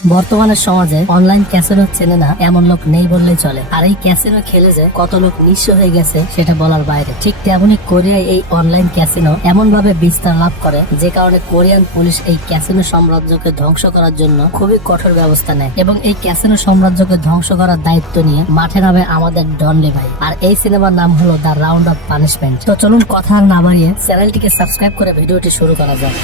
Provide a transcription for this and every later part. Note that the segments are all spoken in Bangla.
বর্তমানের সমাজে অনলাইন ক্যাসিনো চেনে না এমন লোক নেই বললেই চলে। আর এই ক্যাসিনো খেলে যে কত লোক নিঃস্ব হয়ে গেছে সেটা বলার বাইরে। ঠিক তেমনি কোরিয়ায় এই অনলাইন ক্যাসিনো এমন ভাবে বিস্তার লাভ করে যে কারণে কোরিয়ান পুলিশ এই ক্যাসিনো সাম্রাজ্যকে ধ্বংস করার জন্য খুবই কঠোর ব্যবস্থা নেয় এবং এই ক্যাসিনো সাম্রাজ্যকে ধ্বংস করার দায়িত্ব নিয়ে মাঠে নামে আমাদের ডন লেভাই। আর এই সিনেমার নাম হলো দ্য রাউন্ড অফ পানিশমেন্ট। তো চলুন কথা আর না বাড়িয়ে চ্যানেলটিকে সাবস্ক্রাইব করে ভিডিওটি শুরু করা যাক।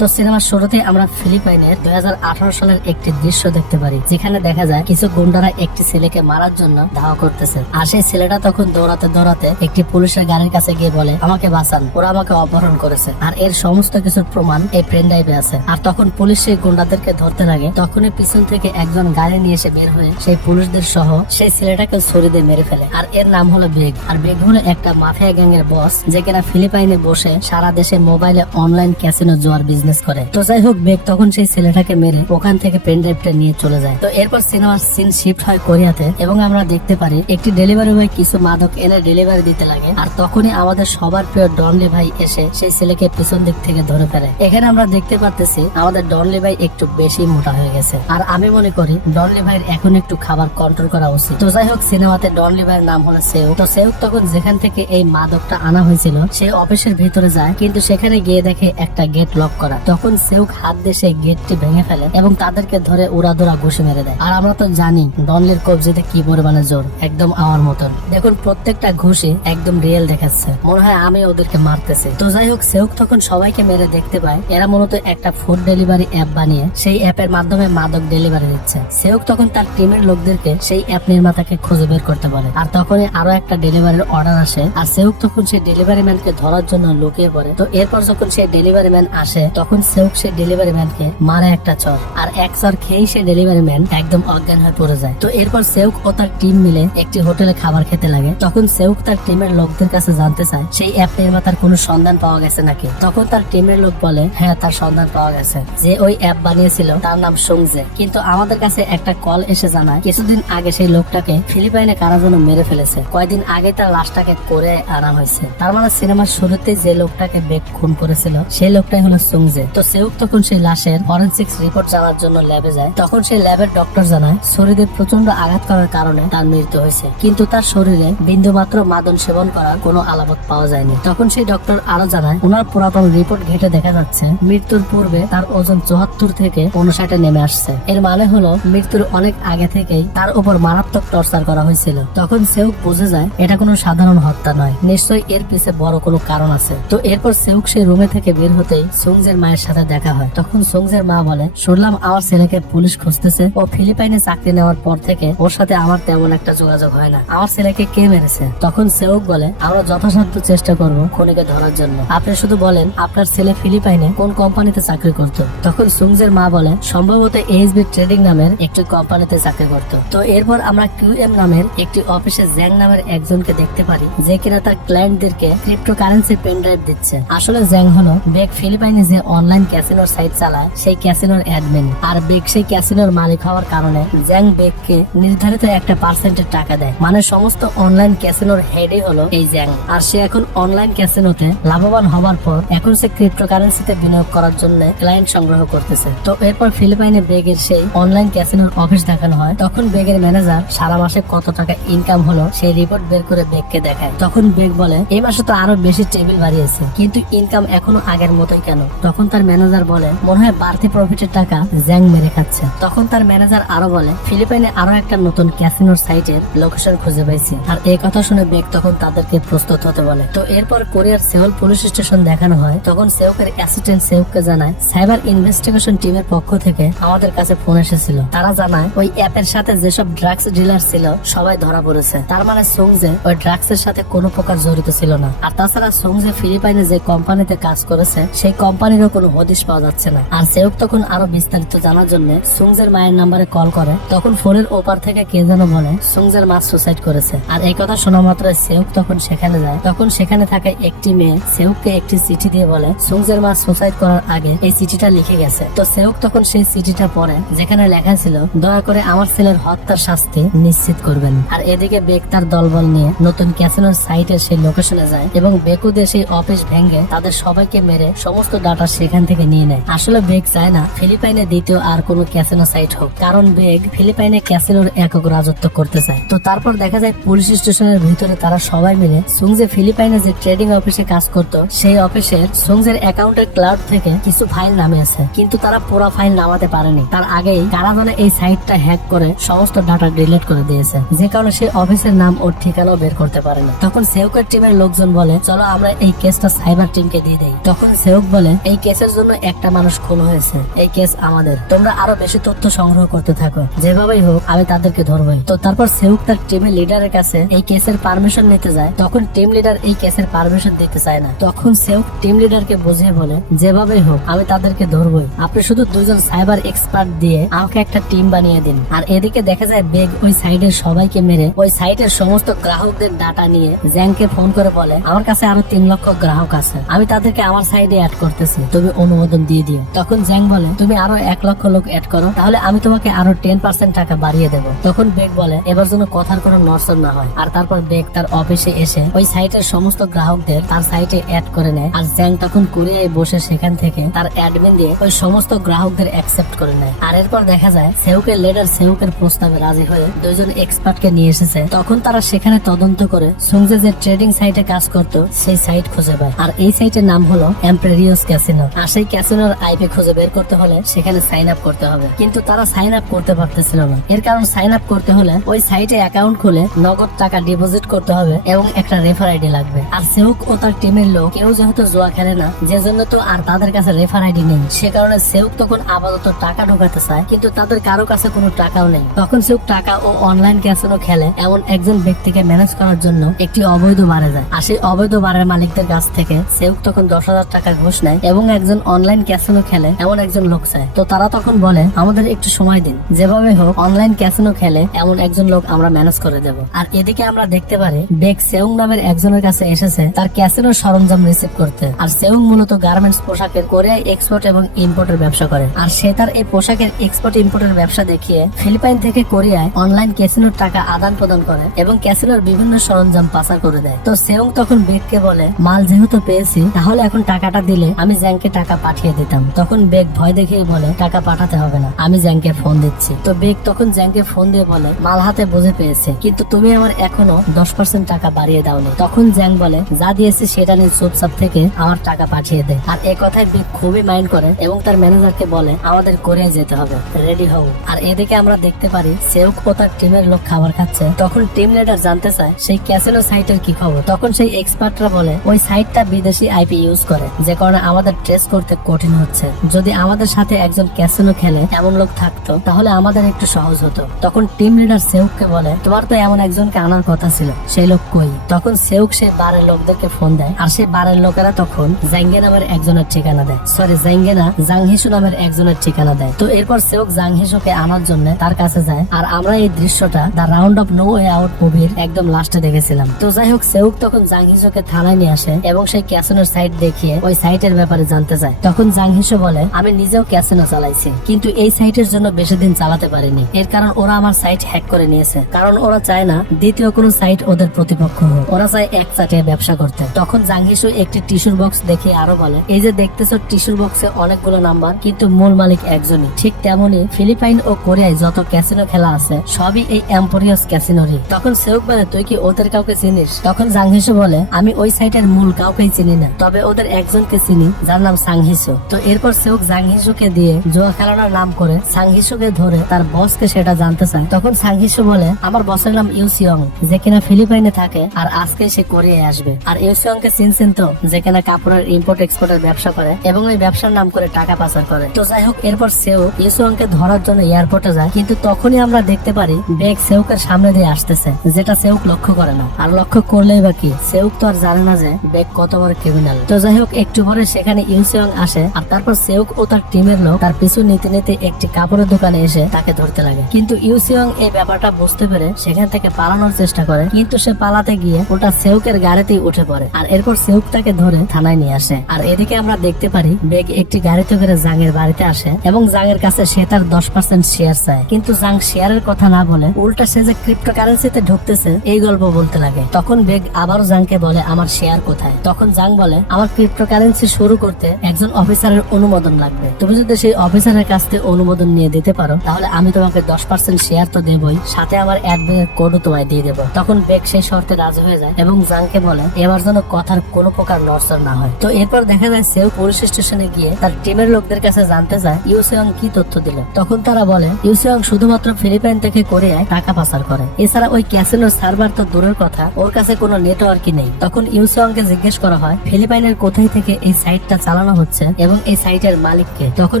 তো সিনেমার শুরুতে আমরা ফিলিপাইনের 2018 সালের একটি দৃশ্য দেখতে পারি, যেখানে দেখা যায় কিছু গুন্ডারা একটি ছেলেকে মারার জন্য ধাওয়া করতেছে। আর সেই ছেলেটা তখন দৌড়াতে দৌড়াতে একটি পুলিশের গাড়ির কাছে গিয়ে বলে, আমাকে বাঁচান, ওরা আমাকে অপহরণ করেছে। আর এর সমস্ত কিছুর প্রমাণ এই পেন ড্রাইভে আছে। আর তখন পুলিশ সেই গুন্ডাদেরকে ধরতে লাগে, তখনই পিছন থেকে একজন গাড়ি নিয়ে এসে বের হয়ে সেই পুলিশদের সহ সেই ছেলেটাকে ছুরি দিয়ে মেরে ফেলে। আর এর নাম হলো বেগ। আর বেগ হলো একটা মাফিয়া গ্যাংয়ের বস, যে কিনা ফিলিপাইনে বসে সারা দেশে মোবাইলে অনলাইন ক্যাসিনো জুয়ার বিজনেস করে। তো যাই হোক, বেগ তখন সেই ছেলেটাকে মেরে ওখান থেকে পেন ড্রাইভটা নিয়ে চলে যায়। তো এরপর সিনেমার সিন শিফট হয় কোরিয়াতে এবং আমরা দেখতে পারি একটি ডেলিভারি বয় কিছু মাদক এনে ডেলিভারি দিতে লাগে। আর তখনই আমাদের সবার প্রিয় ডনলি ভাই এসে সেই ছেলেকে পিছন দিক থেকে ধরে ফেলে। এখানে আমরা দেখতে পারতেছি আমাদের ডনলি ভাই একটু বেশি মোটা হয়ে গেছে। আর আমি মনে করি ডনলি ভাইয়ের এখন একটু খাবার কন্ট্রোল করা উচিত। তো যাই হোক, সিনেমাতে ডনলি ভাইয়ের নাম হলো সেউ। তো সেউ তখন যেখান থেকে এই মাদকটা আনা হয়েছিল সেই অফিসের ভিতরে যায়, কিন্তু সেখানে গিয়ে দেখে একটা গেট লক করা। তখন সেউক হাত দিয়ে সেই গেটটি ভেঙে ফেলে এবং তাদেরকে ধরে উড়াধুরা ঘুষি মেরে দেয়। আর আমরা তো জানি ডনলির কবজিতে কি পরিমাণে জোর, একদম আমার মতন। দেখুন প্রত্যেকটা ঘুষি একদম রিয়েল দেখাচ্ছে, মনে হয় আমি ওদেরকে মারতেছি। তো যাই হোক, সেউক তখন সবাইকে মেরে দেখতে পায় এরা মূলত একটা ফুড ডেলিভারি অ্যাপ বানিয়ে সেই অ্যাপের মাধ্যমে মাদক ডেলিভারি দিচ্ছে। সেউক তখন তার টিমের লোকদেরকে সেই অ্যাপ নির্মাতাকে খুঁজে বের করতে বলে। আর তখনই আরো একটা ডেলিভারির অর্ডার আসে। আর সেউক তখন সেই ডেলিভারি ম্যানকে ধরার জন্য লুকিয়ে পড়ে। তো এরপর যখন সেই ডেলিভারি ম্যান আসে তখন সেউক সেই ডেলিভারি ম্যানকে মারে একটা চর। আর এক চর খেয়েই সেই ডেলিভারি ম্যান একদম অজ্ঞান হয়ে পড়ে যায়। তো এরপর সেউক ও তার টিম মিলে একটি হোটেলে খাবার খেতে লাগে। তখন সেউক তার টিমের লোকদের কাছে জানতে চায় সেই অ্যাপ নির্মাতার কোনো সন্ধান পাওয়া গেছে নাকি। তখন তার টিমের লোক বলে, হ্যাঁ তার সন্ধান পাওয়া গেছে, যে ওই অ্যাপ বানিয়েছিল তার নাম সুংজে। কিন্তু আমাদের কাছে একটা কল এসে জানায় কিছুদিন আগে সেই লোকটাকে ফিলিপাইনে কারা যেন মেরে ফেলেছে। কয়েকদিন আগে তার লাশটাকে করে আনা হয়েছে। তার মানে সিনেমার শুরুতে যে লোকটাকে বেগ খুন করেছিল সেই লোকটাই হলো সুংজে। তো সেউক তখন সেই লাশের ফরেনসিক্স রিপোর্ট জানার জন্য ল্যাবে যায়। তখন সেই ল্যাবের ডক্টর জানায় শরীরে প্রচন্ড আঘাত করার কারণে তার মৃত্যু হয়েছে, কিন্তু তার শরীরে বিন্দুমাত্র মাদন সেবন করার কোনো আলামত পাওয়া যায়নি। তখন সেই ডক্টর আরো জানায় ওনার পুরাতন রিপোর্ট ঘেটে দেখা যাচ্ছে মৃত্যুর পূর্বে তার ওজন 74 থেকে 59-এ নেমে আসছে। এর মানে হলো মৃত্যুর অনেক আগে থেকেই তার উপর মারাত্মক টর্চার করা হয়েছিল। তখন সেউক বুঝে যায় এটা কোনো সাধারণ হত্যা নয়, নিশ্চয়ই এর পিছে বড় কোনো কারণ আছে। তো এরপর সেউক সেই রুমে থেকে বের হতেই সুংজের মায়ের সাথে দেখা হয়। তখন সুংজের মা বলে, শুনলাম আমার ছেলেকে পুলিশ খুঁজতেছে, ও ফিলিপাইনে চাকরি নেওয়ার পর থেকে ওর সাথে আমার তেমন একটা যোগাযোগ হয় না, আমার ছেলেকে কে মেরেছে? তখন সেউক বলে, আমরা যথাসাধ্য চেষ্টা করব খুনিকে ধরার জন্য, আপনি শুধু বলেন আপনার ছেলে ফিলিপাইনে কোন কোম্পানিতে চাকরি করতো। তখন সুংজের মা বলে, সম্ভবত এএসবি ট্রেডিং নামের একটি কোম্পানিতে চাকরি করতো। তো এরপর আমরা কিউএম নামের একটি অফিসে জ্যাং নামের একজনকে দেখতে পারি, যে কিনা তার ক্লায়েন্টদেরকে ক্রিপ্টোকারেন্সি পেন ড্রাইভ দিচ্ছে। আসলে জ্যাং হলো বেগ ফিলিপাইনে যে অনলাইন ক্যাসিনোর সাইট চালায় সেই ক্যাসিনোর অ্যাডমিন। আর বেগ সেই ক্যাসিনোর মালিক হওয়ার কারণে জ্যাং বেগকে নির্ধারিত একটা পার্সেন্টের টাকা দেয়। মানে সমস্ত অনলাইন ক্যাসিনোর হেডই হলো এই জ্যাং। আর সে এখন অনলাইন ক্যাসিনোতে লাভবান হবার পর এখন সে ক্রিপ্টোকারেন্সিতে বিনিয়োগ করার জন্য ক্লায়েন্ট সংগ্রহ করতেছে। তো এরপর ফিলিপাইনে বেগের সেই অনলাইন ক্যাসিনোর অফিস দেখানো হয়। তখন বেগের ম্যানেজার সারা মাসে কত টাকা ইনকাম হলো সেই রিপোর্ট বের করে বেগকে দেখায়। তখন বেগ বলে, এই মাসে তো আরো বেশি টেবিল বাড়িয়েছে, কিন্তু ইনকাম এখনো আগের মতোই কেন? তখন তার ম্যানেজার বলে, মনে হয় বাড়তি প্রফিটের টাকা জ্যাং মেরে খাচ্ছে। তখন তার ম্যানেজার আরো বলে, ফিলিপাইনে আরো একটা নতুন ক্যাসিনোর সাইটের লোকেশন খুঁজে পাইছি। আর এই কথা শুনে বেগ তখন তাদেরকে প্রস্তুত হতে বলে। তো এরপর কোরিয়ার সেউল পুলিশ স্টেশন দেখানো হয়। তখন সেউকের অ্যাসিস্ট্যান্ট সেউককে জানায়, সাইবার ইনভেস্টিগেশন টিমের পক্ষ থেকে আমাদের কাছে ফোন এসেছিল। তারা জানায় ওই অ্যাপের সাথে যেসব ড্রাগস ডিলার ছিল সবাই ধরা পড়েছে। তার মানে সুংজে ওই ড্রাগস এর সাথে কোনো প্রকার জড়িত ছিল না। আর তাছাড়া সুংজে ফিলিপাইনে যে কোম্পানিতে কাজ করেছে সেই কোম্পানিরও কোনো হদিশ পাওয়া যাচ্ছে না। আর সেউক তখন আরো বিস্তারিত জানার জন্য সুংজের মায়ের নাম্বারে কল করে। তখন ফোনের ওপার থেকে কে যেন বলে সুংজের মা সুসাইড করেছে। আর এই কথা শোনা মাত্র সেউক তখন সেখানে যায়। তখন সেখানে থাকা একটি মেয়ে সেউককে একটি চিঠি দিয়ে বলে সুংজের মা সুসাইড করার আগে এই চিঠিটা লিখে গেছে। তো সেউক তখন সেই চিঠিটা পড়ে, যেখানে লেখা ছিল, দয়া করে আমার ছেলের হত্যার শাস্তি নিশ্চিত করবেন। আর এদিকে বেগ তার দলবল নিয়ে নতুন ক্যাসিনোর সাইটের সেই লোকেশনে যায় এবং বেকুদে সেই অফিস ভেঙে তাদের সবাইকে মেরে সমস্ত ডাটা সেখান থেকে নিয়ে নেয়। আসলে বেগ চায় না ফিলিপাইনে দ্বিতীয় আর কোনো ক্যাসিনো সাইট হোক, কারণ বেগ ফিলিপাইনে ক্যাসিনোর একক রাজত্ব করতে চায়। তো তারপর দেখা যায় পুলিশ স্টেশনের ভিতরে তারা সবাই মিলে সুংজে ফিলিপাইনে যে ট্রেডিং অফিসে কাজ করত সেই অফিসের সুংজের অ্যাকাউন্টের ক্লাউড থেকে কিছু ফাইল নামিয়েছে, কিন্তু তারা পুরো ফাইল নামাতে পারেনি। তার আগেই কারা জানে এই সাইটটা হ্যাক করে সমস্ত ডাটা ডিলিট করে দিয়েছে, যে কারণে সেই অফিসের নাম ওর ঠিকানাও বের করতে পারেনি। তখন সেউকের টিমের লোকজন বলে চলো আমরা এই কেসটা সাইবার টিমকে দিয়ে দেই। তখন সেউক বলে এই কেসের জন্য একটা মানুষ খুন হয়েছে, এই কেস আমাদের, তোমরা আরো বেশি তথ্য সংগ্রহ করতে থাকো, যেভাবেই হোক আমি তাদেরকে ধরবই। তো তারপর সেউক তার টিমের লিডারের কাছে এই কেসের পারমিশন নিতে যায়। তখন টিম লিডার এই কেসের পারমিশন দিতে চায় না। তখন সেউক টিম লিডারকে বুঝিয়ে বলে যেভাবেই হোক আমি তাদেরকে ধরবই, আপনি শুধু দুজন সাইবার এক্সপার্ট দিয়ে আমাকে একটা টিম বানিয়ে দিন। আর এদিকে দেখা যায় বেগ ওই সাইডের সবাইকে মেরে ওই সাইটের সমস্ত গ্রাহকদের ডাটা নিয়ে জ্যাংকে ফোন করে বলে আমার কাছে আরো 3 লক্ষ গ্রাহক আছে, আমি তাদেরকে আমার সাইডে অ্যাড করতেছি, তুমি অনুমোদন দিয়ে দিও। তখন জ্যাং বলে তুমি আরো 1 লক্ষ লোক অ্যাড করো, তাহলে আমি তোমাকে আরো 10% টাকা বাড়িয়ে দেবো। তখন বেগ বলে এবার যেন কথার কোনো নড়চড় না হয়। আর তারপর বেগ তার অফিসে এসে ওই সাইটের সমস্ত গ্রাহকদের তার সাইটে অ্যাড করে নেয়। আর জ্যাং তখন কোরিয়ায় বসে সেখান থেকে তার অ্যাডমিন দিয়ে ওই সমস্ত গ্রাহকদের অ্যাকসেপ্ট করে নেয়। আর এরপর দেখা যায় সেউকের লিডার সেউকের প্রস্তাবে রাজি হয়ে দুজন এক্সপার্টকে নিয়ে এসেছে। তখন তারা সেখানে তদন্ত করে সুংজে যে ট্রেডিং সাইটে কাজ করত সেই সাইট খুঁজে পায়। আর এই সাইটের নাম হলো এম্পেরিয়স ক্যাসিনো। আর সেই ক্যাসিনোর আইপি খুঁজে বের করতে হলে সেখানে সাইন আপ করতে হবে, কিন্তু তারা সাইন আপ করতে পারতেছিল না। এর কারণ সাইন আপ করতে হলে ওই সাইটে অ্যাকাউন্ট খুলে নগদ টাকা ডিপোজিট করতে হবে এবং একটা রেফার আইডি লাগবে। আর সেউক ও তার টিমের লোক কেউ যেহেতু জুয়া খেলে না, যে জন্য তো আর তাদের কাছে রেফার আইডি নেই, সে কারণে সেউক তখন আপাতত টাকা ঢোকাতে চায়, কিন্তু তাদের কারো কাছে কোনো টাকাও নেই। তখন সেউক টাকা ও অনলাইন ক্যাসিনো খেলে এমন একজন ব্যক্তিকে ম্যানেজ করার জন্য একটি অবৈধ বারে যায়। আর সেই অবৈধ বারের মালিকদের কাছ থেকে সেউক তখন 10,000 টাকা ঘুষ নেয় এবং একজন অনলাইন ক্যাসিনো খেলে এমন একজন লোক চায়। তো তারা তখন বলে আমাদের একটু সময় দিন, যেভাবে হোক অনলাইন ক্যাসিনো খেলে এমন একজন লোক আমরা ম্যানেজ করে দেব। আর এদিকে আমরা দেখতে পারি বেগ সেউং নামের একজনের কাছে এসেছে তার ক্যাসিনোর সরঞ্জাম রিসিভ করতে। আর সেউং মূলত গার্মেন্টস পোশাকের কোরিয়ায় এক্সপোর্ট এবং ইম্পোর্টের ব্যবসা করে। আর সে তার এই পোশাকের এক্সপোর্ট ইম্পোর্টের ব্যবসা দেখিয়ে ফিলিপাইন থেকে কোরিয়ায় অনলাইন ক্যাসিনোর টাকা আদান প্রদান করে এবং ক্যাসিনোর বিভিন্ন সরঞ্জাম পাচার করে দেয়। তো সেউং তখন বেগকে বলে মাল যেহেতু পেয়েছি তাহলে এখন টাকাটা দিলে আমি জ্যাংকে টাকা পাঠিয়ে দিতাম। তখন বেগ ভয় দেখিয়ে বলে টাকা পাঠাতে হবে না, আমি জ্যাংকে ফোন দিচ্ছি। তো বেগ তখন জ্যাংকে ফোন দিয়ে বলে মাল হাতে বুঝে পেয়েছে, কিন্তু তুমি আমার এখনো 10% টাকা বাড়িয়ে দাওনি। তখন জ্যাং বলে যা দিয়েছি সেটা নিয়ে চুপচাপ থেকে আমার টাকা পাঠিয়ে দে। আর এ কথায় বেগ খুবই মাইন্ড করে এবং তার ম্যানেজারকে বলে আমাদের কোরিয়ায় যেতে হবে, রেডি হও। আর এদিকে আমরা দেখতে পারি সেউক ও তার টিমের লোক খাবার খাচ্ছে। তখন টিম লিডার জানতে চায় সেই ক্যাসিনো সাইটের কি খবর। তখন সেই এক্সপার্টরা বলে ওই সাইটটা বিদেশি আইপি ইউজ করে, যে কারণে আমাদের ট্রেস করতে কঠিন হচ্ছে। যদি আমাদের সাথে একজন ক্যাসিনো খেলে এমন লোক থাকতো তাহলে আমাদের একটু সহজ হতো। তখন টিম লিডার সেউককে বলে তোমার তো এমন একজনকে আনার কথা ছিল, সেই লোক কই। তখন সেউক সেই বারের লোকদেরকে ফোন দেয়। আর সেই বারের লোকেরা তখন জাঙ্গে নামের একজনের ঠিকানা দেয়, সরি জাঙ্গে না, জাংহিসু নামের একজনের ঠিকানা দেয়। তো এরপর সেউক জাংহিসুকে আনার জন্য তার কাছে যায়। আর আমরা এই দৃশ্যটা the round of no way out মুভির একদম লাস্টে দেখেছিলাম। তো যাই হোক সেউক তখন জাংহিসুকে থানায় নিয়ে আসে এবং সেই ক্যাসিনোর সাইট দেখিয়ে ওই সাইটের ব্যাপারে জানতে চায়। তখন জাংহিসু বলে আমি নিজেও ক্যাসিনো চালাইছি, কিন্তু এই সাইটের জন্য বেশি দিন চালাতে পারিনি, এর কারণ ওরা আমার সাইট হ্যাক করে নিয়েছে। কারণ ওরা চায় না দ্বিতীয় কোনো সাইট ওদের প্রতিপক্ষ হোক, ওরা চায় এক সাইটে ব্যবসা করতে। তখন জাংহিসু একটি টিস্যুর বক্স দেখে আরো বলে এই যে দেখতেছো টিস্যুর বক্সে অনেকগুলো নাম্বার, কিন্তু মূল মালিক একজনই। ঠিক তেমনি ফিলিপাইন ও কোরিয়ায় যত ক্যাসিনো খেলা আছে সবই এই এম্পোরিয়াস ক্যাসিনোরই। তখন সেউক বলে তুই কি ওদের কাউকে চিনিস? তখন জাংহিসু বলে আমি ওই সাইটের মূল কাউকেই চিনি না, তবে ওদের একজনকে চিনি যার নাম সাংহিসু। তো এরপর সেউক জাংহিসুকে দিয়ে জুয়া খেলানোর নাম করে সাংহিসুকে ধরে তার বসকে সেটা জানতে চায়। তখন সাংহিসু বলে আমার বসের নাম ইউসিয়ং, যে কিনা ফিলিপাইনে থাকে আর আজকে সে কোরিয়ায় আসবে। আর ইউসিয়ং কে চিনছেন তো, যে কিনা কাপড়ের ইম্পোর্ট এক্সপোর্টের ব্যবসা করে এবং ওই ব্যবসার নাম করে টাকা পাচার করে। তো যাই হোক এরপর সেউক ইউসিয়ং কে ধরার জন্য এয়ারপোর্টে যায়, কিন্তু তখনই আমরা দেখতে পারি বেগ সেউকের সামনে দিয়ে আসতেছে, যেটা সেউক লক্ষ্য করে না। আর লক্ষ্য করলেই বা কি, সেউক তো আর জানে না যে বেগ কত বড় ক্রিমিনাল। তো যাই হোক একটু পরে সেখানে ইউসিয়ং আসে। আর তারপর সেউক ও তার টিমের লোক তার পিছু নিতে নিতে একটি কাপড়ের দোকানে এসে তাকে ধরতে লাগে। কিন্তু ইউসিয়ং এই ব্যাপারটা বুঝতে পেরে সেখান থেকে পালানোর চেষ্টা করে, কিন্তু সে পালাতে গিয়ে ওটা সেউকের গাড়িতেই উঠে পড়ে। আর এরপর সেউক তাকে ধরে থানায় নিয়ে আসে। আর এদিকে আমরা দেখতে পারি বেগ একটি গাড়িতে করে জাংয়ের বাড়িতে আসে এবং জাংয়ের কাছে সে তার 10% শেয়ার চায়, কিন্তু জাং শেয়ারের কথা না বলে উল্টা সে যে ক্রিপ্টোকারেন্সিতে ঢুকতেছে এই গল্প বলতে লাগে। তখন বেগ আবারও জাংকে বলে আমার শেয়ার কোথায়? তখন জাং বলে আমার ক্রিপ্টোকারেন্সি শুরু করতে করতে একজন অফিসারের অনুমোদন লাগবে। তুমি যদি সেই অফিসারের কাছ থেকে অনুমোদন নিয়ে দিতে পারো তাহলে আমি তোমাকে 10% শেয়ার তো দেবই, সাথে আমার অ্যাডমিনের কোডও তোমায় দিয়ে দেবো। তখন বেক সেই শর্তে রাজি হয়ে যায় এবং জাংকে বলে এবার যেন কথার কোনো প্রকার নড়চড় না হয়। তো এরপর দেখা যায় সেও পুলিশ স্টেশনে গিয়ে তার টিমের লোকদের কাছে জানতে চায় ইউসিয়ং কি তথ্য দিল। তখন তারা বলে ইউসিয়ং শুধুমাত্র ফিলিপাইন থেকে কোরিয়ায় টাকা পাচার করে, এছাড়া ওই ক্যাসিনোর সার্ভার তো দূরের কথা, ওর কাছে কোনো নেটওয়ার্কই নেই। তখন ইউসিয়ংকে জিজ্ঞেস করা হয় ফিলিপাইনের কোথায় থেকে এই সাইটটা চালানো হচ্ছে এবং এই সাইটের মালিককে। তখন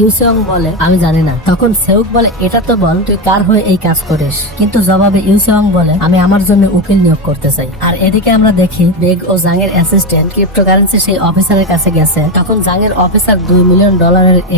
ইউসিয়ং বলে আমি জানি না। তখন সেউক বলে এটা তো বল তুই কার হয়ে এই কাজ করিস। কিন্তু জবাবে ইউসিয়ং বলে আমি আমার জন্য উকিল নিয়োগ করতে চাই। আর এদিকে আমরা দেখি বেগ ও জাংয়ের অ্যাসিস্ট্যান্ট ক্রিপ্টোকারেন্সি সেই অফিসারের কাছে গেছে। তখন জাংয়ের অফিসার $2 মিলিয়ন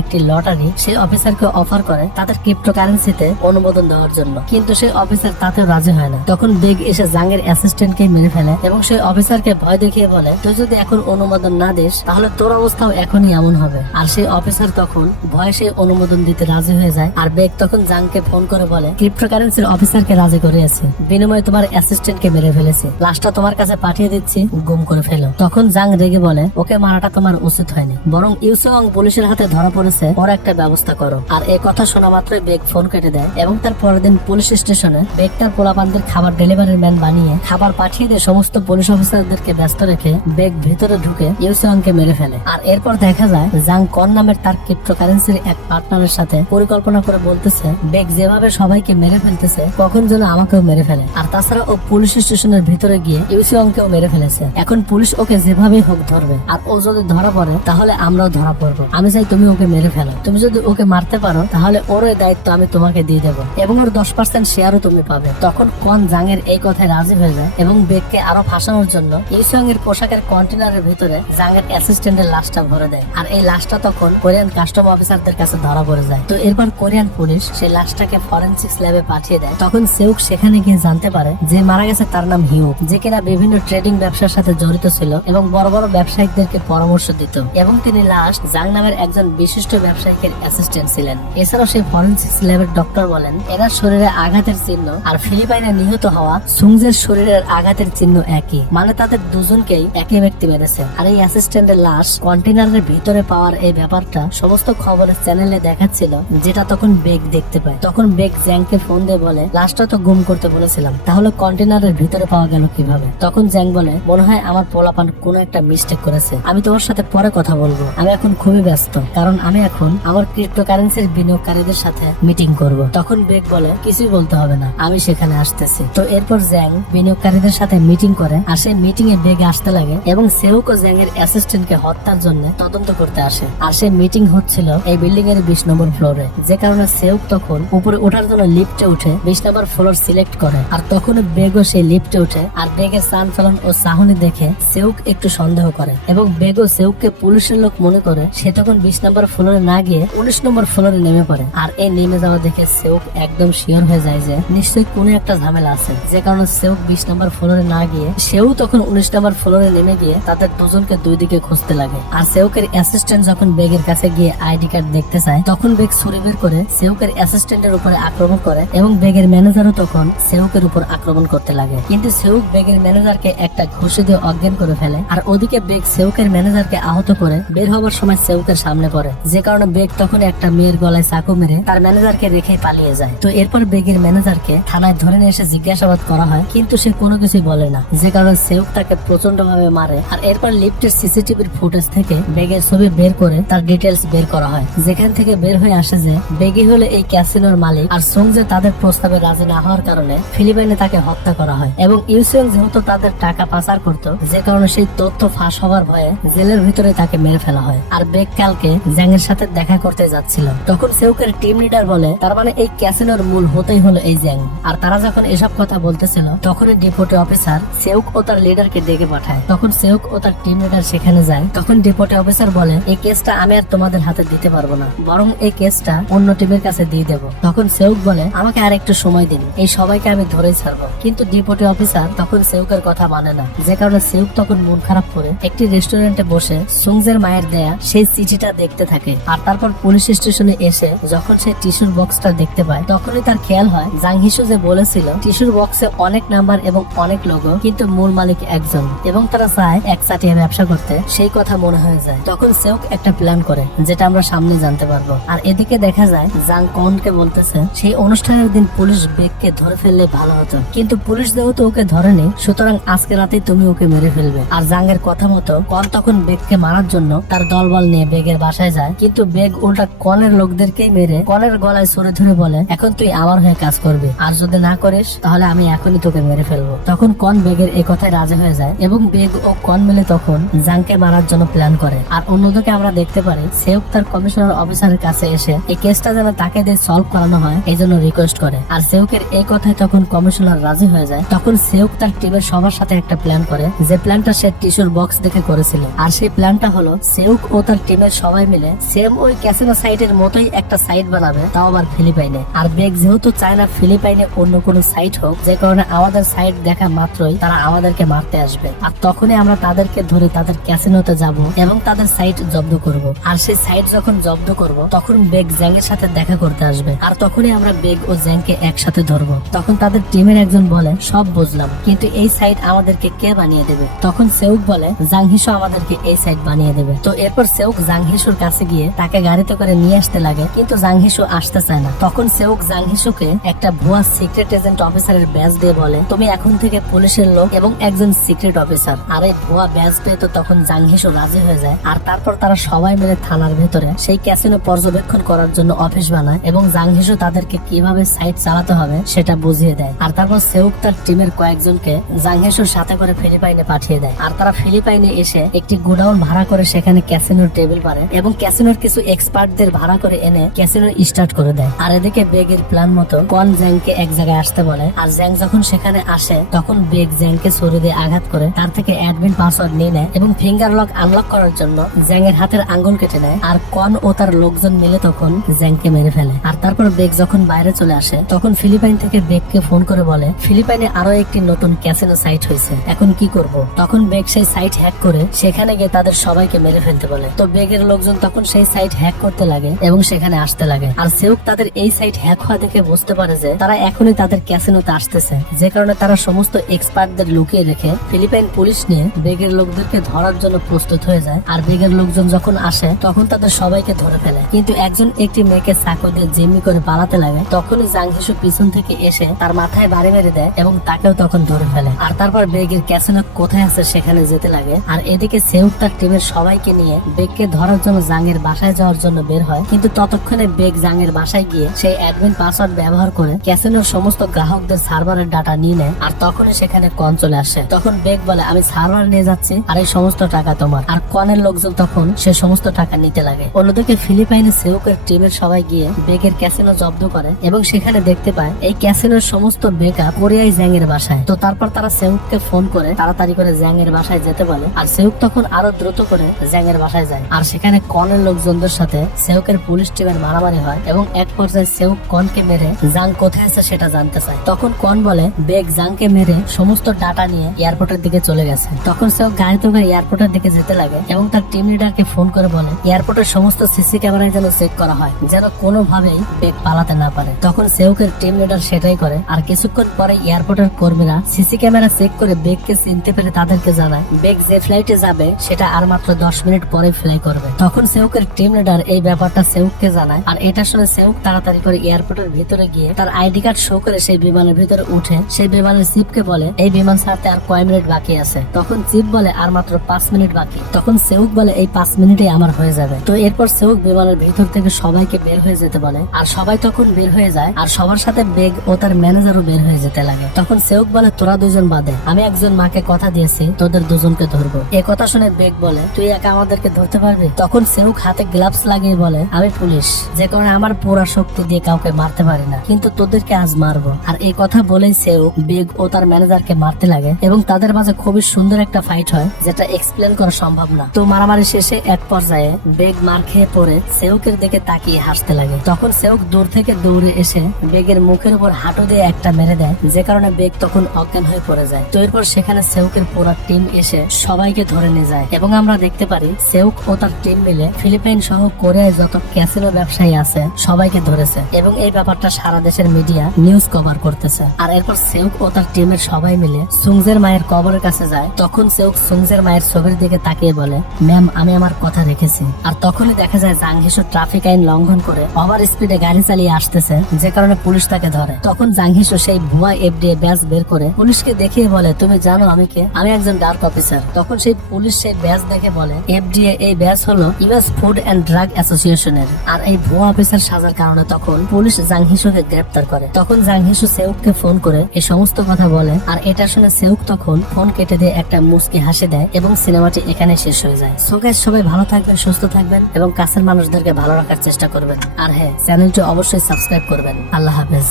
একটি লটারি সেই অফিসারকে অফার করে তাদের ক্রিপ্টোকারেন্সিতে অনুমোদন দেওয়ার জন্য, কিন্তু সেই অফিসার তাতেও রাজি হয় না। তখন বেগ এসে জাংয়ের অ্যাসিস্ট্যান্টকে মেরে ফেলে এবং সেই অফিসারকে ভয় দেখিয়ে বলে তুই যদি এখন অনুমোদন না দিস তাহলে তোর অবস্থাও এখনই এমন হবে। আর সেই অফিসার তখন ভয়ে সেই অনুমোদন দিতে রাজি হয়ে যায়। আর বেগ তখন জাংকে ফোন করে বলে ক্রিপ্টোকারেন্সির অফিসারকে রাজি করিয়েছি, বিনিময়ে তোমার অ্যাসিস্ট্যান্টকে মেরে ফেলেছি, লাশটা তোমার কাছে পাঠিয়ে দিচ্ছি, গুম করে ফেলো। তখন জাং রেগে বলে ওকে মারাটা তোমার উচিত হয়নি, বরং ইউসিয়ং পুলিশের হাতে ধরা পড়েছে, ওর একটা ব্যবস্থা করো। আর এই কথা শোনা মাত্রই বেগ ফোন কেটে দেয় এবং তার পরের দিন পুলিশ স্টেশনে বেগ তার পোলাপানদের খাবার ডেলিভারির ম্যান বানিয়ে খাবার পাঠিয়ে দিয়ে সমস্ত পুলিশ অফিসারদেরকে ব্যস্ত রেখে বেগ ভিতরে ঢুকে ইউসিয়ংকে মেরে ফেলে। আর এরপর দেখা যায় জাং কন নামের তার ক্রিপ্টোকারেন্সির এক পার্টনারের সাথে পরিকল্পনা করে বলতেছে বেগ যেভাবে সবাইকে মেরে ফেলতেছে কখন যেন আমাকেও মেরে ফেলে। আর তাছাড়া ও পুলিশ স্টেশনের ভিতরে গিয়ে ইউসিয়ংকেও মেরে ফেলেছে। এখন পুলিশ ওকে যেভাবেই হোক ধরবে, আর ও যদি ধরা পড়ে তাহলে আমরাও ধরা পড়বো। আমি চাই তুমি ওকে মেরে ফেলো, তুমি যদি ওকে মারতে পারো তাহলে ওর এই দায়িত্ব আমি তোমাকে দিয়ে দেবো এবং ওর 10% শেয়ারও তুমি পাবে। তখন কন জাংয়ের এই কথায় রাজি হয়ে যায় এবং বেগকে আরো ফাঁসানোর জন্য ইউসিয়ং এর পোশাকের কন্টেনারের ভিতরে জাংয়ের অ্যাসিস্ট্যান্টের লাশটা ভরে দেয়। আর এই লাশটা তখন কোরিয়ান কাস্টম অফিসারদের কাছে ধরা পড়ে যায়। তো এরপর কোরিয়ান পুলিশ সেই লাশটাকে ফরেনসিক্স ল্যাবে পাঠিয়ে দেয়। তখন সেউক সেখানে গিয়ে জানতে পারে যে মারা গেছে তার নাম হিউক, যে কিনা বিভিন্ন ট্রেডিং ব্যবসার সাথে জড়িত ছিল এবং বড় বড় ব্যবসায়িকদেরকে পরামর্শ দিত এবং তিনি লাস্ট জাং নামের একজন বিশিষ্ট ব্যবসায়িকের অ্যাসিস্ট্যান্ট ছিলেন। এছাড়াও সেই ফরেনসিক্স ল্যাবের ডক্টর বলেন এরা শরীরে আঘাতের চিহ্ন আর ফিলিপাইনে নিহত হওয়া সুংজের শরীরের আঘাতের চিহ্ন একই, মানে তাদের দুজনকেই একই ব্যক্তি মেরেছে। আর এই অ্যাসিস্ট্যান্টের লাশ কন্টেনারের ভিতরে পাওয়ার এই ব্যাপারটা সমস্ত খবরের চ্যানেলে দেখাচ্ছিল, যেটা তখন বেগ দেখতে পায়। তখন বেগ জ্যাংকে ফোন দিয়ে বলে লাশটা তো গুম করতে বলেছিলাম, তাহলে কন্টেনারের ভিতরে পাওয়া গেল কিভাবে? তখন জ্যাং বলে মনে হয় আমার পোলাপান কোনো একটা মিস্টেক করেছে, আমি তোমার সাথে পরে কথা বলবো, আমি এখন খুবই ব্যস্ত, কারণ আমি এখন আমার ক্রিপ্টোকারেন্সির বিনিয়োগকারীদের সাথে মিটিং করব। তখন বেগ বলে কিছুই বলতে হবে না, আমি সেখানে আসতেছি। তো এরপর জ্যাং বিনিয়োগকারীদের সাথে মিটিং করে আর সেই মিটিং এ বেগ আসতে লাগে এবং সেউক ও জ্যাং এর অ্যাসিস্ট্যান্টকে হত্যার জন্য তদন্ত করতে আসে। আর সেই মিটিং হচ্ছিল এই বিল্ডিং এর 20 নম্বর ফ্লোরে, যে কারণে সেউক তখন উপরে ওঠার জন্য লিফটে উঠে 20 নম্বর ফ্লোর সিলেক্ট করে। আর তখন বেগও সেই লিফটে উঠে আর বেগের চাল চলন ও চাহনি দেখে সেউক একটু সন্দেহ করে এবং বেগও সেউককে পুলিশের লোক মনে করে। সে তখন 20 নম্বর ফ্লোরে না গিয়ে 19 নম্বর ফ্লোরে নেমে পড়ে। আর এই নেমে যাওয়া দেখে সেউক একদম শিওর হয়ে যায় যে নিশ্চয়ই কোনো একটা ঝামেলা আছে, যে কারণে সেউক 20 নম্বর ফ্লোরে না গিয়ে সেও তখন 19 নম্বর ফ্লোরে নেমে গিয়ে তাদের দুজনকে দুই দিকে খুঁজতে লাগে। আর সেউকের অ্যাসিস্ট্যান্ট যখন বেগের কাছে গিয়ে আইডি কার্ড দেখতে চায় তখন বেগ ছুরি বের করে সেউকের অ্যাসিস্ট্যান্টের উপরে আক্রমণ করে এবং বেগের ম্যানেজারও তখন সেউকের উপর আক্রমণ করতে লাগে। কিন্তু সেউক বেগের ম্যানেজারকে একটা ঘুষি দিয়ে অজ্ঞান করে ফেলে। আর ওদিকে বেগ সেউকের ম্যানেজারকে আহত করে বের হবার সময় সেউকের সামনে পড়ে, যে কারণে বেগ তখন একটা মেয়ের গলায় চাকু মেরে তার ম্যানেজারকে রেখে পালিয়ে যায়। তো এরপর বেগের ম্যানেজারকে থানায় ধরে নিয়ে এসে জিজ্ঞাসাবাদ করা হয়, কিন্তু সে কোনো কিছুই বলে না, যে কারণে সেউক তাকে প্রচন্ড ভাবে মারে। আর এরপর লিফটের সিসিটিভির ফুটেজ থেকে বেগের ছবি বের করে তার ডিটেলস বের করা হয়, যেখান থেকে বের হয়ে আসে যে বেগই হলো এই ক্যাসিনোর মালিক আর সুংজে তাদের প্রস্তাবে রাজি না হওয়ার কারণে ফিলিপাইনে তাকে হত্যা করা হয় এবং ইউসিয়ং যেহেতু তাদের টাকা পাচার করত, যে কারণে সেই তথ্য ফাঁস হবার ভয়ে জেলের ভিতরে তাকে মেরে ফেলা হয়। আর বেগ কালকে জ্যাং এর সাথে দেখা করতে যাচ্ছিল। তখন সেউকের টিম লিডার বলে তার মানে এই ক্যাসিনোর মূল হতেই হলো এই জ্যাং। আর তারা যখন এসব কথা বলতেছিল তখনই ডেপুটি অফিসার সেউক ও তার লিডারকে ডেকে পাঠায়। তখন সেউক ও তার টিম লিডার সেখানে যায়। তখন ডেপুটি অফিসার বলে এই কেসটা আমি আর তোমাদের হাতে দিতে পারবো না, বরং এই কেসটা অন্য টিমের কাছে দিয়ে দেবো। তখন সেউক বলে আমাকে আর একটু সময় দিন, এই সবাইকে আমি ধরেই ছাড়বো। কিন্তু ডেপুটি অফিসার তখন সেউকের কথা মানে না, যে কারণে সেউক তখন মন খারাপ করে একটি রেস্টুরেন্টে বসে সুংজের মায়ের দেয়া সেই চিঠিটা দেখতে থাকে। আর তারপর পুলিশ স্টেশনে এসে যখন সে টিস্যুর বক্সটা দেখতে পায় তখনই তার খেয়াল হয় জাংহিসু যে বলেছিল টিস্যুর বক্সে অনেক নাম্বার এবং অনেক লোগো, কিন্তু মূল মালিক একজন এবং তারা চায় একচাটিয়া ব্যবসা করতে, সেই কথা মনে হয়ে যায়। যায়। তখন সেউক একটা প্ল্যান করে, যেটা আমরা সামনে জানতে পারবো। আর এদিকে দেখা যায় জাং কনকে বলতেছে সেই অনুষ্ঠানের দিন পুলিশ বেগকে ধরে ফেললে ভালো হতো, কিন্তু পুলিশ যেহেতু ওকে ধরেনি, সুতরাং আজকে রাতেই তুমি ওকে মেরে ফেলবে। আর জাঙ্গের কথা মতো কন তখন বেগকে মারার জন্য তার দলবল নিয়ে বেগের বাসায় যায়, কিন্তু বেগ উল্টা কনের লোকদেরকেই মেরে কনের গলায় ছুরি ধরে বলে, এখন তুই আমার হয়ে কাজ করবি, আর যদি না করিস তাহলে আমি এখনই তোকে মেরে ফেলবো। তখন কন বেগের এই কথায় রাজি হয়ে যায় এবং বেগ ও কন মিলে তখন জাংকে মারার জন্য প্ল্যান করে। আর অন্যদিকে আমরা দেখতে পারি সেউক তার কমিশনার অফিসারের কাছে এসে এই কেসটা যেন তাকে দিয়ে সলভ করানো হয় এই জন্য রিকোয়েস্ট করে। আর সেউকের এই কথায় তখন কমিশনার রাজি হয়ে যায়। তখন সেউক তার টিমের সবার সাথে একটা প্ল্যান করে, যে প্ল্যানটা সে টিস্যুর বক্স দেখে করেছিল। আর সেই প্ল্যানটা হলো সেউক ও তার টিমের সবাই মিলে সেম ওই ক্যাসিনো সাইটের মতোই একটা সাইট বানাবে, তাও আবার ফিলিপাইনে। আর বেগ যেহেতু চায় না ফিলিপাইনে অন্য কোনো সাইট হোক, যে কারণে আমাদের সাইট দেখা মাত্রই তারা আমাদেরকে মারতে আসবে। আর তখনই আমরা তাদেরকে ধরে তাদের ক্যাসিনোতে যাব এবং তাদের সাইট জব্দ করব। আর সেই সাইট যখন জব্দ করব তখন বেগ জ্যাং এর সাথে দেখা করতে আসবে। আর তখনই আমরা বেগ ও জ্যাংকে একসাথে ধরবো। তখন তাদের টিমের একজন বলে, সব বুঝলাম, কিন্তু এই সাইট আমাদেরকে কে বানিয়ে দেবে? তখন সেউক বলে, জাংহিসু আমাদেরকে এই সাইট বানিয়ে দেবে। তো এরপর সেউক জাংহিসুর কাছে গিয়ে তাকে গাড়িতে করে নিয়ে আসতে লাগে, কিন্তু জাংহিসু আসতে চায় না। তখন সেউক জাংহিসুকে একটা ভুয়া সিক্রেট এজেন্ট অফিসারের ব্যাজ দিয়ে বলে, তুমি এখন থেকে পুলিশের লোক এবং একজন সিক্রেট অফিসার। আর এই ভুয়া ব্যাজ পেয়ে তো তখন জাংহিসু রাজি হয়ে যায়। আর তারপর তারা সবাই মিলে থানার ভেতরে সেই ক্যাসিনো পর্যবেক্ষণ করার জন্য অফিস বানায় এবং জাংহিসু তাদেরকে কিভাবে সাইট চালাতে হবে সেটা বুঝিয়ে দেয়। আর তারপর সেউক তার টিমের কয়েকজনকে জাংহিসুর সাথে করে ফিলিপাইনে পাঠিয়ে দেয়। আর তারা ফিলিপাইনে এসে একটি গোডাউন ভাড়া করে সেখানে ক্যাসিনোর টেবিল পারে এবং ক্যাসিনোর কিছু এক্সপার্টদের ভাড়া করে এনে ক্যাসিনো স্টার্ট করে দেয়। আর এদিকে বেগের প্ল্যান মতো কন জ্যাংকে এক জায়গায় আসতে বলে। আর জ্যাং যখন সেখানে আসে তখন বেগ জ্যাংকে ছুরি দিয়ে আঘাত করে তার থেকে অ্যাডমিন পাসওয়ার্ড নিয়ে নেয় এবং ফিঙ্গার লক আনলক করার জন্য জ্যাংয়ের হাতের আঙ্গুল কেটে নেয়। আর কন ও তার লোকজন মিলে তখন জ্যাংকে মেরে ফেলে। আর তারপর বেগ যখন বাইরে চলে আসে তখন ফিলিপাইন থেকে বেগকে ফোন করে বলে, ফিলিপাইনে আরো একটি নতুন ক্যাসিনো সাইট হয়েছে, এখন কি করব? তখন বেগ সেই সাইট হ্যাক করে সেখানে গিয়ে তাদের সবাইকে মেরে ফেলতে বলে। তো বেগের লোকজন তখন সেই সাইট হ্যাক করতে লাগে এবং সেখানে আসতে লাগে। আর সেউক তাদের এই সাইট হ্যাক হওয়া দেখে বুঝতে পারে যে তারা এখনই তাদের ক্যাসিনোতে আসতেছে, যে কারণে তারা সমস্ত এক্সপার্টদের লুকিয়ে রেখে ফিলিপাইন পুলিশ নিয়ে বেগের লোকদেরকে ধরার জন্য প্রস্তুত হয়ে যায়। আর বেগের লোকজন যখন আসে তখন তাদের সবাইকে ধরে ফেলে, কিন্তু একজন একটি মেয়েকে চাকু দিয়ে জিম্মি করে পালাতে লাগে। তখনই জাংহিসু পিছন থেকে এসে তার মাথায় বাড়ি মেরে দেয় এবং তাকেও তখন ধরে ফেলে। আর তারপর বেগের ক্যাসিনো কোথায় আছে সেখানে যেতে লাগে। আর এদিকে সেউক তার টিমের সবাইকে নিয়ে বেগকে ধরার জন্য জাংয়ের বাসায় যাওয়ার জন্য বের হয়, কিন্তু ততক্ষণে বেগ জাংয়ের বাসায় গিয়ে সেই অ্যাডমিন পাসওয়ার্ড ব্যবহার করে ক্যাসিনোর সমস্ত গ্রাহকদের সার্ভারের ডাটা নিয়ে নেয়। আর তখনই সেখানে কন চলে আসে। তখন বেগ বলে, আমি সার্ভার নিয়ে যাচ্ছি আর এই সমস্ত টাকা তোমার। আর কনের লোকজন তখন সে সমস্ত টাকা নিতে লাগে। অন্যদিকে ফিলিপাইনে সেউকের টিমের সবাই গিয়ে বেগের ক্যাসিনো জব্দ করে এবং সেখানে দেখতে পায় এই ক্যাসিনোর সমস্ত বেকআপ কোরিয়ায় জ্যাংয়ের বাসায়। তো তারপর তারা সেউককে ফোন করে তাড়াতাড়ি করে জ্যাংয়ের বাসায় যেতে বলে। আর সেউক তখন আরো দ্রুত করে জ্যাংয়ের বাসায় যায়। আর সেখানে কনের লোকজনদের সাথে সেউকের পুলিশ টিমের মারামারি হয় এবং এক পর্যায়ে সেউক কনকে মেরে জাং কোথায় আছে সেটা জানতে চায়। তখন কন বলে বেগ জাংকে মেরে সমস্ত ডাটা নিয়ে এয়ারপোর্টের দিকে চলে গেছে। তখন সেউক গাড়িতে করে এয়ারপোর্টের দিকে যেতে লাগে এবং তার টিম লিডারকে ফোন করে বলে এয়ারপোর্টের সমস্ত সিসি ক্যামেরায় যেন চেক করা হয়, যেন কোনোভাবেই বেগ পালাতে না পারে। তখন সেউকের টিম লিডার সেটাই করে। আর কিছুক্ষণ পরে এয়ারপোর্টের কর্মীরা সিসি ক্যামেরা চেক করে বেগকে চিনতে পেরে তাদেরকে জানায় বেগ যে ফ্লাইটে যাবে সেটা আর মাত্র 10 মিনিট পরে ফ্লাই করবে। তখন সেউকের টিম লিডার এই ব্যাপারটা সেউককে জানায়। আর এটা শুনে সেউক তাড়াতাড়ি করে এয়ারপোর্টের ভিতরে গিয়ে তার আইডি কার্ড শো করে সেই বিমানের ভিতরে উঠে সেই বিমানের চিপকে বলে এই বিমান ছাড়তে আর কয় মিনিট বাকি আছে। তখন চিপ বলে আর মাত্র 5 মিনিট বাকি। তখন সেউক বলে এই 5 মিনিটে আমার হয়ে যাবে। তো এরপর সেউক বিমানের ভিতর থেকে সবাইকে বের হয়ে যেতে বলে। আর সবাই তখন বের হয়ে যায়। আর সবার সাথে বেগ ও তার ম্যানেজারও বের হয়ে যেতে লাগে। তখন সেউক বলে তোরা দুজন বাদে, আমি একজন মাকে কথা দিয়েছি তোদের দুজনকে ধরবো। এ কথা শুনে বেগ বলে তুই একা আমাদেরকে ধরতে পারবি? তখন সেউক হাতে গ্লাভস লাগিয়ে বলে আমি পুলিশ, যে কারণে আমার পুরা শক্তি দিয়ে কাউকে মারতে পারি না, কিন্তু তোদেরকে আজ মারবো। আর এই কথা বলেই সেউক বেগ ও তার ম্যানেজারকে মারতে লাগে এবং তাদের মাঝে খুবই সুন্দর একটা ফাইট হয় যেটা এক্সপ্লেন করা সম্ভব না। তো মারামারি শেষে এক পর্যায়ে বেগ মার খেয়ে পড়ে সেউকের দিকে তাকিয়ে হাসতে লাগে। তখন সেউক দূর থেকে দৌড়ে এসে বেগের মুখের উপর হাঁটু দিয়ে একটা মেরে দেয়, যে কারণে বেগ তখন অজ্ঞান হয়ে পড়ে যায়। তো এরপর সেখানে সেউকের পুরো টিম এসে সবাইকে ধরে নিয়ে যায় এবং আমরা দেখতে পারি সেউক ও তার টিম মিলে ফিলিপাইন সহ কোরিয়ায় যত ক্যাসিনো ব্যবসায়ী আছে সবাইকে ধরেছে এবং এই ব্যাপারটা সারা দেশের মিডিয়া নিউজ কভার করতেছে। আর এরপর সেউক ও তার টিমের সবাই মিলে সুংজের মায়ের কবরের কাছে যায়। তখন সেউক সুংজের মায়ের ছবির দিকে তাকিয়ে বলে ম্যাম আমি আমার কথা রেখেছি। আর তখনই দেখা যায় জাং হিসু ট্রাফিক আইন লঙ্ঘন করে ওভার স্পিডে গাড়ি চালিয়ে আসতেছে, যে কারণে পুলিশ তাকে ধরে। তখন জাং হিসু সেই ভুয়া এফডিএ ব্যাজ বের করে পুলিশকে দেখিয়ে বলে, তুমি জানো আমি কে? আমি একজন ডার্ক অফিসার। তখন সেই পুলিশ সেই ব্যাজ দেখে বলে, এফডিএ এই ব্যাজ হলো ইউএস ফুড এন্ড ড্রাগ অ্যাসোসিয়েশনের। আর এই ভুয়া অফিসার সাজার কারণে তখন পুলিশ জাং হিসুকে গ্রেপ্তার করে। তখন জাং হিসু সেউককে ফোন করে এই সমস্ত কথা বলে, আর এটা শুনে সেউক তখন ফোন কেটে দিয়ে একটা মুচকি হাসি দেয় এবং সিনেমাটি এখানে শেষ হয়ে যায়। সো গাইস, সবাই ভালো থাকবেন, সুস্থ থাকবেন এবং কাছের মানুষদেরকে ভালো রাখার চেষ্টা করবেন। আর হ্যাঁ, চ্যানেলটি অবশ্যই সাবস্ক্রাইব করবেন। আল্লাহ হাফেজ।